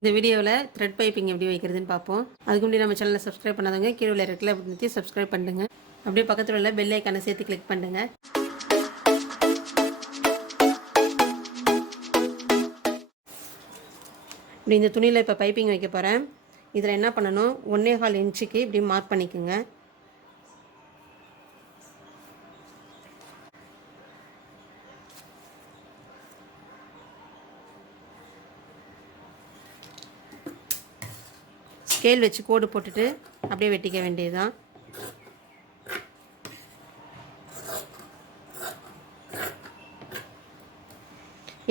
இந்த வீடியோவில் thread piping எப்படி வைக்கிறதுன்னு பார்ப்போம். அதுக்கு முன்னாடி நம்ம சேனலை சப்ஸ்கிரைப் பண்ணாதவங்க கீழே உள்ள ரெட்டில் அப்படி சப்ஸ்கிரைப் பண்ணுங்க. அப்படியே பக்கத்தில் உள்ள பெல் ஐக்கானை சேர்த்து கிளிக் பண்ணுங்க. இப்படி இந்த துணியில் இப்போ பைப்பிங் வைக்க போகிறேன். இதில் என்ன பண்ணணும், 1.25 இன்ச்சுக்கு இப்படி மார்க் பண்ணிக்கோங்க. ஸ்கேல் வச்சு கோடு போட்டுட்டு அப்படியே வெட்டிக்க வேண்டியதுதான்.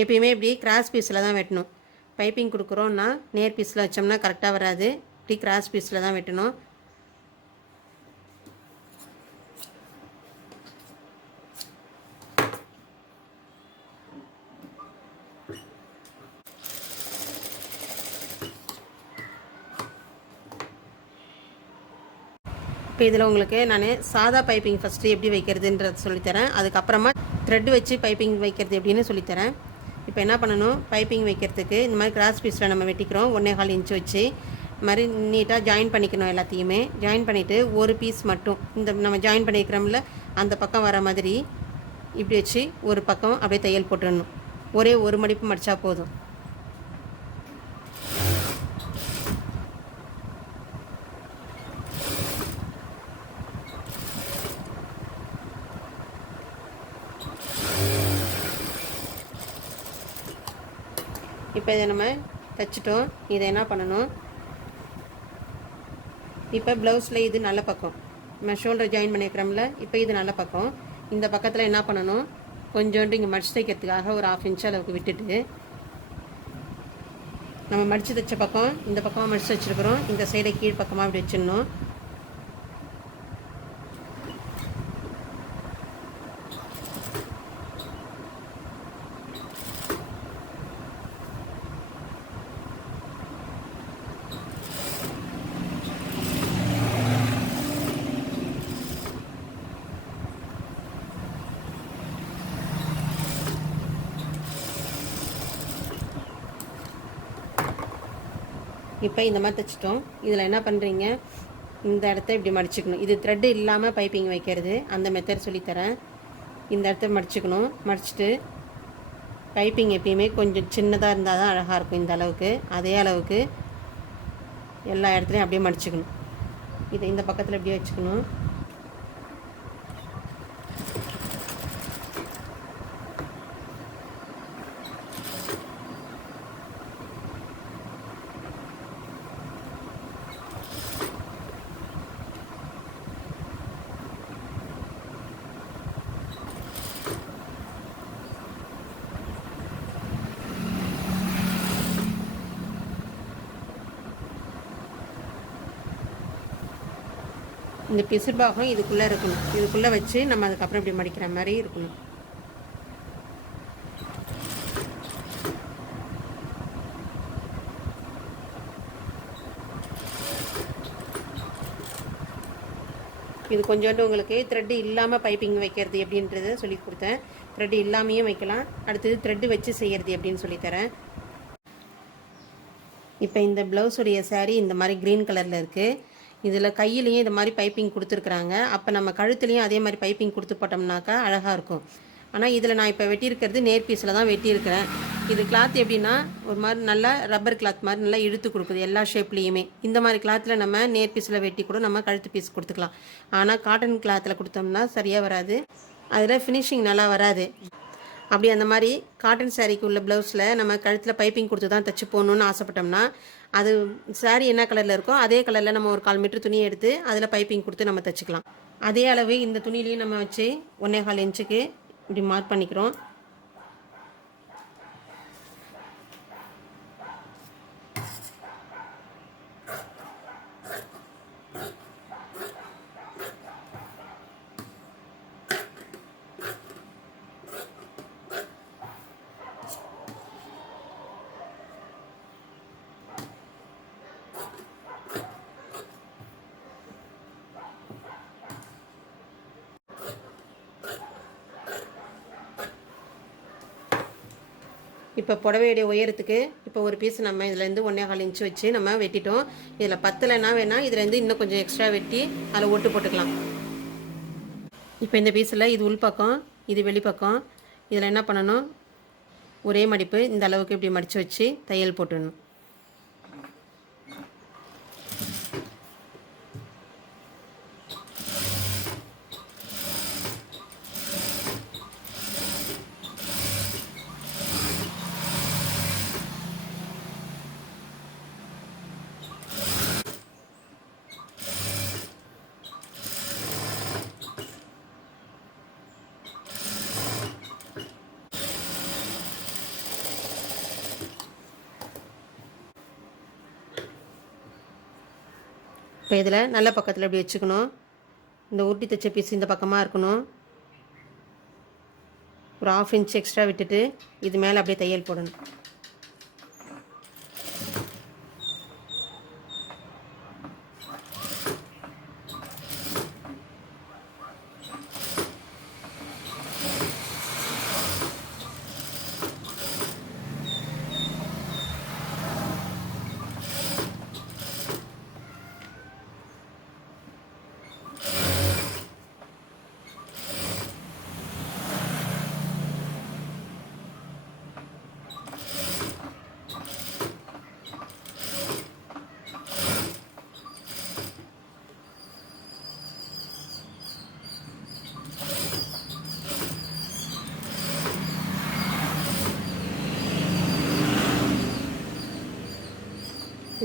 எப்பயுமே இப்படி கிராஸ் பீஸில் தான் வெட்டணும். பைப்பிங் கொடுக்குறோன்னா நேர் பீஸில் வச்சோம்னா கரெக்டாக வராது. இப்படி கிராஸ் பீஸில் தான் வெட்டணும். இப்போ இதில் உங்களுக்கு நான் சாதா பைப்பிங் ஃபஸ்ட்டு எப்படி வைக்கிறதுன்றது சொல்லித்தரேன். அதுக்கப்புறமா த்ரெட் வச்சு பைப்பிங் வைக்கிறது எப்படின்னு சொல்லித்தரேன். இப்போ என்ன பண்ணணும், பைப்பிங் வைக்கிறதுக்கு இந்த மாதிரி கிராஸ் பீஸில் நம்ம வெட்டிக்கிறோம். 1.25 இன்ச் வச்சு இந்த மாதிரி நீட்டாக ஜாயின் பண்ணிக்கணும். எல்லாத்தையுமே ஜாயின் பண்ணிவிட்டு ஒரு பீஸ் மட்டும் இந்த நம்ம ஜாயின் பண்ணிக்கிறோம்ல அந்த பக்கம் வர மாதிரி இப்படி வச்சு ஒரு பக்கம் அப்படியே தையல் போட்டுடணும். ஒரே ஒரு மடிப்பு மடித்தா போதும். இப்போ இதை நம்ம தைச்சிட்டோம். இதை என்ன பண்ணணும், இப்போ ப்ளவுஸில் இது நல்ல பக்கம், நம்ம ஷோல்டர் ஜாயின் பண்ணிக்கிறோம்ல, இப்போ இது நல்ல பக்கம். இந்த பக்கத்தில் என்ன பண்ணணும், கொஞ்சோண்டு இங்கே மடிச்சு தைக்கிறதுக்காக ஒரு 1/2 இன்ச் அளவுக்கு விட்டுட்டு நம்ம மடித்து தைச்ச பக்கம் இந்த பக்கமாக மடித்து வச்சுருக்கிறோம். இந்த சைடை கீழ் பக்கமாக அப்படி வச்சிடணும். இப்போ இந்த மாதிரி தைச்சிட்டோம். இதில் என்ன பண்ணுறீங்க, இந்த இடத்த இப்படி மடிச்சுக்கணும். இது த்ரெட்டு இல்லாமல் பைப்பிங் வைக்கிறது, அந்த மெத்தட் சொல்லித்தரேன். இந்த இடத்த மடிச்சுக்கணும். மடிச்சுட்டு பைப்பிங் எப்பயுமே கொஞ்சம் சின்னதாக இருந்தால் தான் அழகாக இருக்கும். இந்த அளவுக்கு அதே அளவுக்கு எல்லா இடத்துலையும் அப்படியே மடிச்சுக்கணும். இதை இந்த பக்கத்தில் இப்படியே வச்சுக்கணும். இந்த பிசுபாகம் இதுக்குள்ளே இருக்கணும். இதுக்குள்ளே வச்சு நம்ம அதுக்கப்புறம் இப்படி மடிக்கிற மாதிரி இருக்கணும். இது கொஞ்சோண்டு உங்களுக்கு த்ரெட்டு இல்லாமல் பைப்பிங் வைக்கிறது எப்படின்றத சொல்லி கொடுத்தேன். த்ரெட்டு இல்லாமையும் வைக்கலாம். அடுத்தது த்ரெட்டு வச்சு செய்கிறது எப்படின்னு சொல்லித்தரேன். இப்போ இந்த ப்ளவுஸுடைய சாரீ இந்த மாதிரி க்ரீன் கலரில் இருக்குது. இதில் கையிலையும் இந்த மாதிரி பைப்பிங் கொடுத்துருக்குறாங்க. அப்போ நம்ம கழுத்துலேயும் அதே மாதிரி பைப்பிங் கொடுத்து போட்டோம்னாக்கா அழகாக இருக்கும். ஆனால் இதில் நான் இப்போ வெட்டியிருக்கிறது நேர் பீஸில் தான் வெட்டியிருக்கிறேன். இது கிளாத் எப்படின்னா ஒரு மாதிரி நல்லா ரப்பர் கிளாத் மாதிரி நல்லா இழுத்து கொடுக்குது எல்லா ஷேப்லேயுமே. இந்த மாதிரி கிளாத்தில் நம்ம நேர் பீஸில் வெட்டி கூட நம்ம கழுத்து பீஸ் கொடுத்துக்கலாம். ஆனால் காட்டன் கிளாத்தில் கொடுத்தோம்னா சரியாக வராது, அதில் ஃபினிஷிங் நல்லா வராது. அப்படி அந்த மாதிரி காட்டன் சாரீக்கு உள்ள ப்ளவுஸில் நம்ம கழுத்தில் பைப்பிங் கொடுத்து தான் தைச்சி போகணுன்னு ஆசைப்பட்டோம்னா அது சாரீ என்ன கலரில் இருக்கோ அதே கலரில் நம்ம ஒரு 1/4 மீட்டர் துணியை எடுத்து அதில் பைப்பிங் கொடுத்து நம்ம தைச்சிக்கலாம். அதே அளவு இந்த துணிலையும் நம்ம வச்சு 1.25 இன்ச்சுக்கு இப்படி மார்க் பண்ணிக்கிறோம். இப்போ புடவையுடைய உயரத்துக்கு இப்போ இப்போ ஒரு பீஸ் நம்ம இதுலேருந்து 1.25 இன்ச் வச்சு நம்ம வெட்டிட்டோம். இதில் பத்தலைன்னா வேணால் இதுலேருந்து இன்னும் கொஞ்சம் எக்ஸ்ட்ரா வெட்டி அதில் ஒட்டு போட்டுக்கலாம். இப்போ இந்த பீஸில் இது உள்பக்கம், இது வெளிப்பக்கம். இதில் என்ன பண்ணணும், ஒரே மடிப்பு இந்த அளவுக்கு இப்படி மடித்து வச்சு தையல் போட்டுடணும். இப்போ இதில் நல்ல பக்கத்தில் இப்படி வச்சுக்கணும். இந்த உருட்டி தைச்ச பீஸ் இந்த பக்கமாக இருக்கணும். ஒரு 1/2 இன்ச் எக்ஸ்ட்ரா விட்டுட்டு இது மேலே அப்படியே தையல் போடணும்.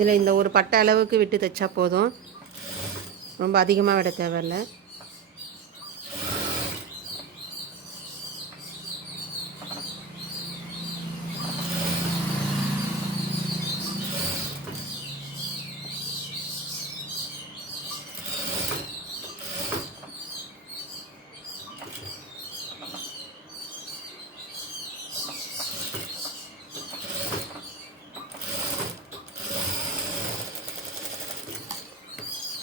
இதில் இந்த ஒரு பட்டை அளவுக்கு விட்டு தைச்சா போதும், ரொம்ப அதிகமாக விட தேவையில்லை.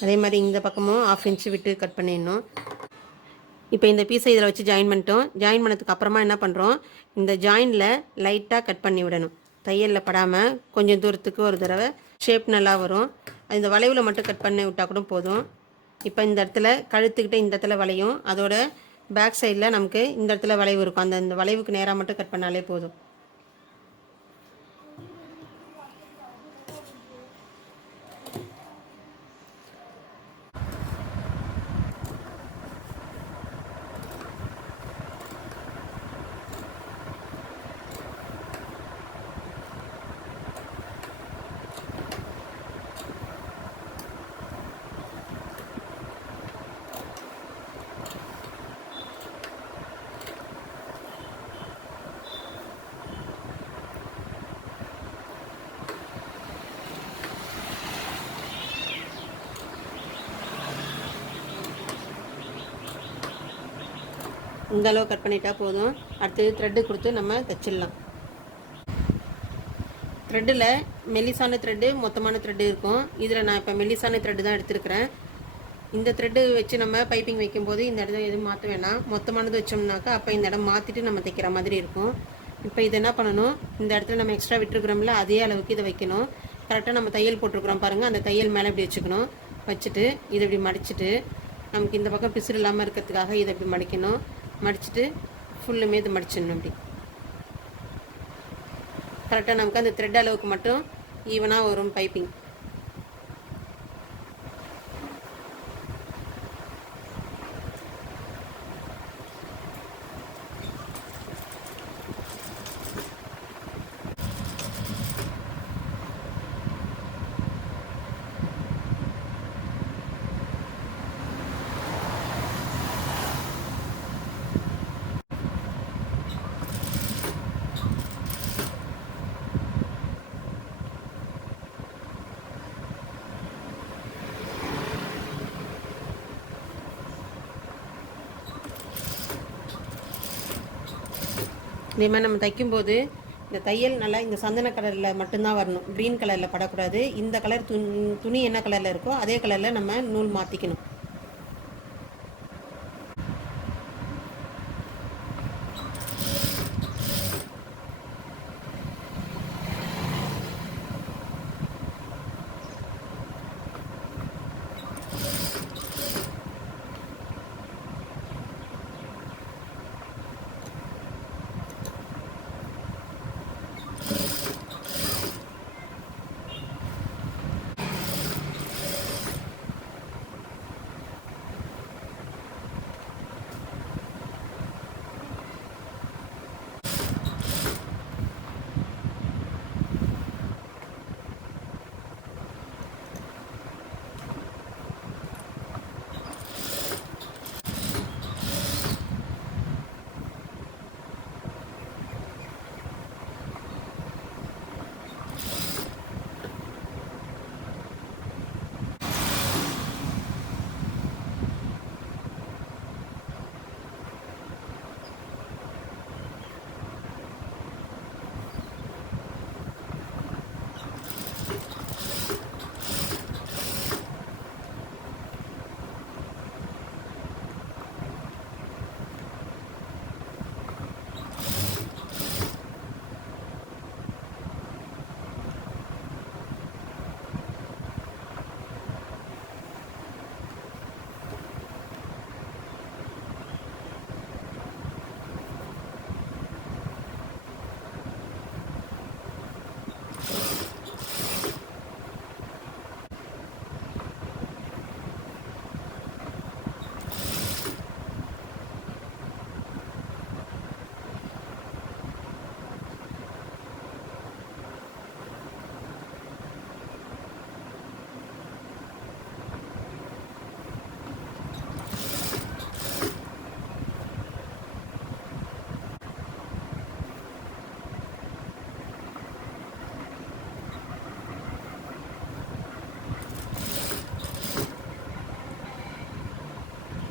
அதே மாதிரி இந்த பக்கமும் 1/2 இன்ச் விட்டு கட் பண்ணிடணும். இப்போ இந்த பீஸை இதில் வச்சு ஜாயின் பண்ணிட்டோம். ஜாயின் பண்ணதுக்கு அப்புறமா என்ன பண்ணுறோம், இந்த ஜாயினில் லைட்டாக கட் பண்ணி விடணும். தையலில் படாமல் கொஞ்சம் தூரத்துக்கு ஒரு தடவை ஷேப் நல்லா வரும். இந்த வளைவில் மட்டும் கட் பண்ணி விட்டால் கூட போதும். இப்போ இந்த இடத்துல கழுத்துக்கிட்ட இந்த இடத்துல வளையும், அதோட பேக் சைடில் நமக்கு இந்த இடத்துல வளைவு இருக்கும். அந்த வளைவுக்கு நேராக மட்டும் கட் பண்ணாலே போதும். இந்த அளவு கட் பண்ணிட்டா போதும். அடுத்தது த்ரெட்டு கொடுத்து நம்ம தைச்சிடலாம். த்ரெட்டில் மெல்லிசான த்ரெட்டு, மொத்தமான த்ரெட்டு இருக்கும். இதில் நான் இப்போ மெல்லிசான த்ரெட்டு தான் எடுத்துருக்கிறேன். இந்த த்ரெட்டு வச்சு நம்ம பைப்பிங் வைக்கும்போது இந்த இடத்துல எதுவும் மாற்ற வேணாம். மொத்தமானது வச்சோம்னாக்கா அப்போ இந்த இடம் மாற்றிட்டு நம்ம தைக்கிற மாதிரி இருக்கும். இப்போ இதை என்ன பண்ணணும், இந்த இடத்துல நம்ம எக்ஸ்ட்ரா விட்டுருக்குறோம்ல அதே அளவுக்கு இதை வைக்கணும். கரெக்டாக நம்ம தையல் போட்டிருக்கிறோம் பாருங்கள், அந்த தையல் மேலே இப்படி வச்சுக்கணும். வச்சுட்டு இதை இப்படி மடிச்சுட்டு நமக்கு இந்த பக்கம் பிசுறு இல்லாமல் இருக்கிறதுக்காக இதை இப்படி மடிக்கணும். மடிச்சுட்டு ஃபுல்லுமே இது மடிச்சிடணும். அப்படி கரெக்டாக நமக்கு அந்த த்ரெட் அளவுக்கு மட்டும் ஈவனாக வரும் பைப்பிங். இதே மாதிரி நம்ம தைக்கும்போது இந்த தையல் நல்லா இந்த சந்தன கலரில் மட்டும்தான் வரணும், க்ரீன் கலரில் படக்கூடாது. இந்த கலர் துணி என்ன கலரில் இருக்கோ அதே கலரில் நம்ம நூல் மாற்றிக்கணும்.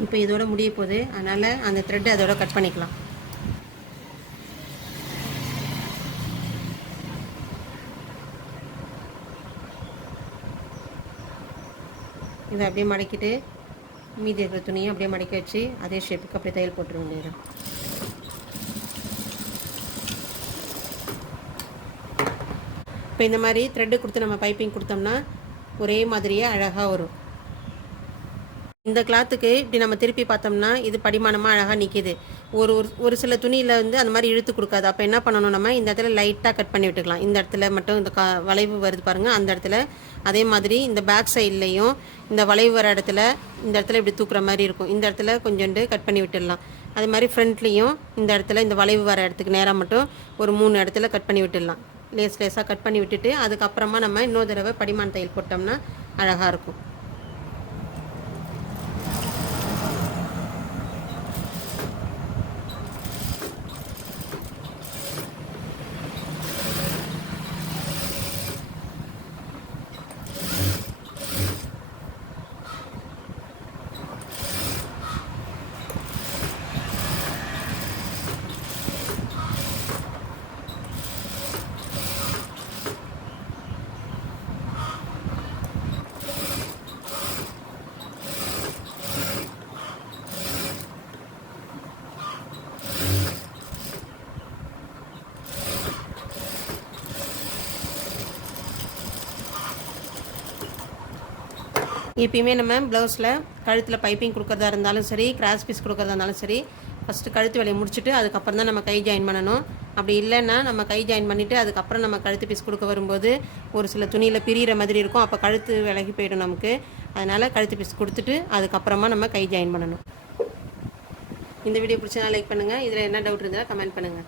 இப்போ இதோட முடிய போகுது, அதனால் அந்த த்ரெட்டை அதோட கட் பண்ணிக்கலாம். இதை அப்படியே மடக்கிட்டு மீதி இருக்கிற துணியை அப்படியே மடக்கி வச்சு அதே ஷேப்புக்கு அப்படியே தையல் போட்டுருவோம். வேண்டியது இப்போ இந்த மாதிரி த்ரெட்டு கொடுத்து நம்ம பைப்பிங் கொடுத்தோம்னா ஒரே மாதிரியே அழகாக வரும். இந்த கிளாத்துக்கு இப்படி நம்ம திருப்பி பார்த்தோம்னா இது படிமானமாக அழகாக நிற்கிது. ஒரு ஒரு சில துணியில் வந்து அந்த மாதிரி இழுத்து கொடுக்காது. அப்போ என்ன பண்ணணும், நம்ம இந்த இடத்துல லைட்டாக கட் பண்ணி விட்டுக்கலாம். இந்த இடத்துல மட்டும் இந்த வளைவு வருது பாருங்கள், அந்த இடத்துல. அதே மாதிரி இந்த பேக் சைட்லேயும் இந்த வளைவு வர இடத்துல இந்த இடத்துல இப்படி தூக்குற மாதிரி இருக்கும். இந்த இடத்துல கொஞ்சோண்டு கட் பண்ணி விட்டுடலாம். அதே மாதிரி ஃப்ரண்ட்லேயும் இந்த இடத்துல இந்த வளைவு வர இடத்துக்கு நேராக மட்டும் ஒரு 3 இடத்துல கட் பண்ணி விட்டுடலாம். லேஸாக கட் பண்ணி விட்டுட்டு அதுக்கப்புறமா நம்ம இன்னொரு தடவை படிமான தையல் போட்டோம்னா அழகாக இருக்கும். எப்பயுமே நம்ம ப்ளவுஸில் கழுத்தில் பைப்பிங் கொடுக்குறதா இருந்தாலும் சரி, கிராஸ் பீஸ் கொடுக்குறதா இருந்தாலும் சரி, ஃபஸ்ட்டு கழுத்து வேலையை முடிச்சுட்டு அதுக்கப்புறம் தான் நம்ம கை ஜாயின் பண்ணணும். அப்படி இல்லைன்னா நம்ம கை ஜாயின் பண்ணிவிட்டு அதுக்கப்புறம் நம்ம கழுத்து பீஸ் கொடுக்க வரும்போது ஒரு சில துணியில் பிரிகிற மாதிரி இருக்கும். அப்போ கழுத்து விலகி போயிடும் நமக்கு. அதனால் கழுத்து பீஸ் கொடுத்துட்டு அதுக்கப்புறமா நம்ம கை ஜாயின் பண்ணணும். இந்த வீடியோ பிடிச்சனா லைக் பண்ணுங்கள். இதில் என்ன டவுட் இருந்தால் கமெண்ட் பண்ணுங்கள்.